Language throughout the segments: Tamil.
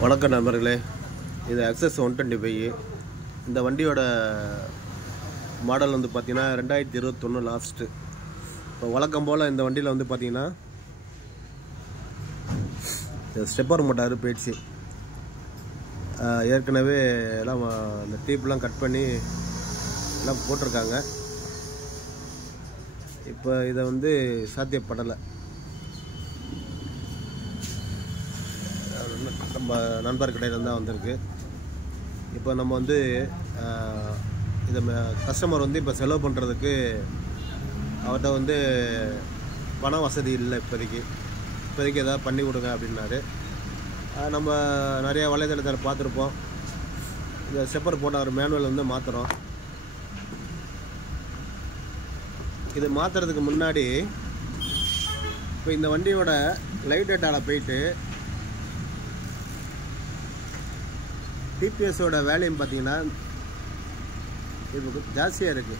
வணக்கம் நண்பர்களே, இது அக்சஸ் 125. இந்த வண்டியோட மாடல் வந்து பார்த்திங்கன்னா 2021 லாஸ்ட்டு. இப்போ வழக்கம் போல் இந்த வண்டியில் வந்து பார்த்திங்கன்னா ஸ்டெப்பர் மோட்டார் போயிடுச்சு. ஏற்கனவே எல்லாம் இந்த டீப்லாம் கட் பண்ணி எல்லாம் போட்டிருக்காங்க. இப்போ இதை வந்து சாத்தியப்படலை. நம்ம நண்பர் கடையில் தான் வந்திருக்கு. இப்போ நம்ம வந்து இதை கஸ்டமர் வந்து இப்போ செலவு பண்ணுறதுக்கு அவர்கிட்ட வந்து பண வசதி இல்லை. இப்போதைக்கு எதாவது பண்ணி கொடுங்க அப்படின்னாரு. நம்ம நிறையா வலைதளத்தில் பார்த்துருப்போம். இந்த ஸ்டெப்பர் போட்ட ஒரு மேனுவல் வந்து மாற்றுறோம். இது மாற்றுறதுக்கு முன்னாடி இப்போ இந்த வண்டியோட லைவ் டேட்டாவில் போயிட்டு டிபிஎஸோட வேலையும் பார்த்தீங்கன்னா இப்போ ஜாஸ்தியாக இருக்குது.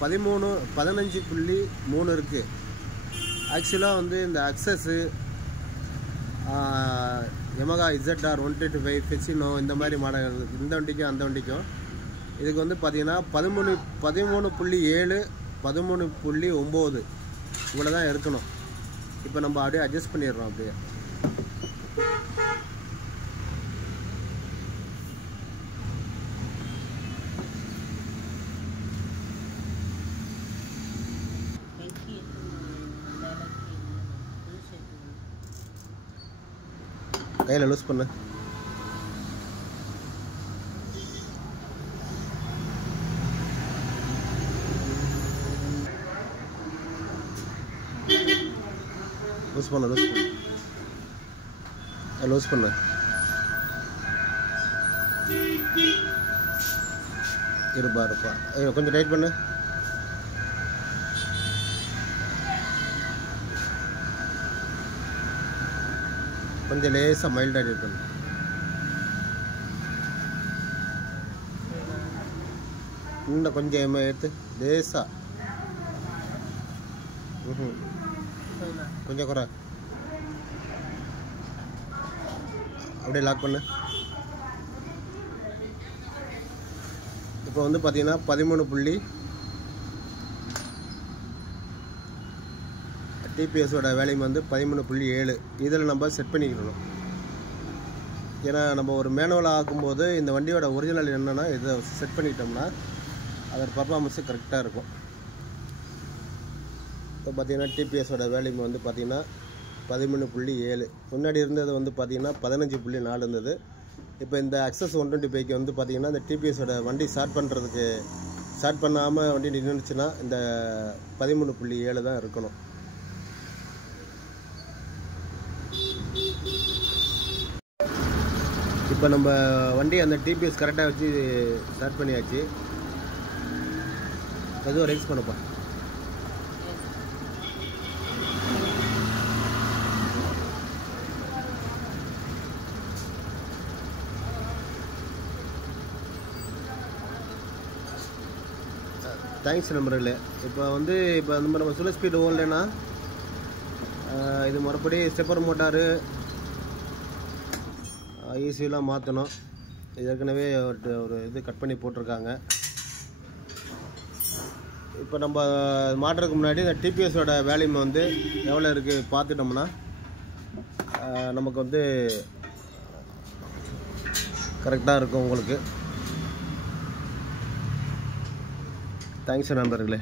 15.3 இருக்குது. ஆக்சுவலாக வந்து இந்த அக்சஸ்ஸு யமகா ZR 125 ஃபெசினோ இந்த மாதிரி மாடல், இந்த வண்டிக்கும் அந்த வண்டிக்கும் இதுக்கு வந்து பார்த்தீங்கன்னா 13.7 13.9 இவ்வளோ தான் இருக்கணும். இப்போ நம்ம அப்படியே அட்ஜஸ்ட் பண்ணிடுறோம். அப்படியே கையில் லூஸ் பண்ணு. லூஸ் பண்ணு இருப்பா கொஞ்சம் டைட் பண்ணு. கொஞ்சம் லேசாக மைல்டாக டைட் பண்ணு. இன்னும் கொஞ்சம் எடுத்து லேசாக கொஞ்சம் குறை. அப்படியே லாக் பண்ணு. இப்போ வந்து பார்த்தீங்கன்னா 13. டிபிஎஸோட வேல்யூம் வந்து 13.7. இதில் நம்ம செட் பண்ணிக்கணும். ஏன்னா நம்ம ஒரு மேனுவலாக ஆக்கும்போது இந்த வண்டியோட ஒரிஜினல் என்னென்னா இதை செட் பண்ணிட்டோம்னா அதோட பர்ஃபார்மன்ஸு கரெக்டாக இருக்கும். இப்போ பார்த்தீங்கன்னா டிபிஎஸோட வேல்யூம் வந்து பார்த்திங்கன்னா 13.7. முன்னாடி இருந்தது வந்து பார்த்திங்கன்னா 15.4 இருந்தது. இப்போ இந்த அக்சஸ் 125க்கு வந்து பார்த்திங்கன்னா இந்த டிபிஎஸோட வண்டி ஸ்டார்ட் பண்ணாமல் வண்டி நின்றுச்சுன்னா இந்த 13.7 தான் இருக்கணும். இப்போ நம்ம வண்டி அந்த டிபிஎஸ் கரெக்டாக வச்சு ஸ்டார்ட் பண்ணியாச்சு. எதுவும் ரைஸ் பண்ணப்பா. தேங்க்ஸ் நம்பர்களே. இப்போ நம்ம சுல ஸ்பீடு ஓடலைன்னா இது மறுபடியும் ஸ்டெப்பர் மோட்டாரு ஈஸியெலாம் மாற்றணும். ஏற்கனவே ஒரு இது கட் பண்ணி போட்டிருக்காங்க. இப்போ நம்ம மாட்டுறதுக்கு முன்னாடி இந்த டிபிஎஸோட வேல்யூம் வந்து எவ்வளோ இருக்குது பார்த்துட்டோம்னா நமக்கு வந்து கரெக்டாக இருக்கும் உங்களுக்கு. தேங்க்ஸ் நண்பர்களே.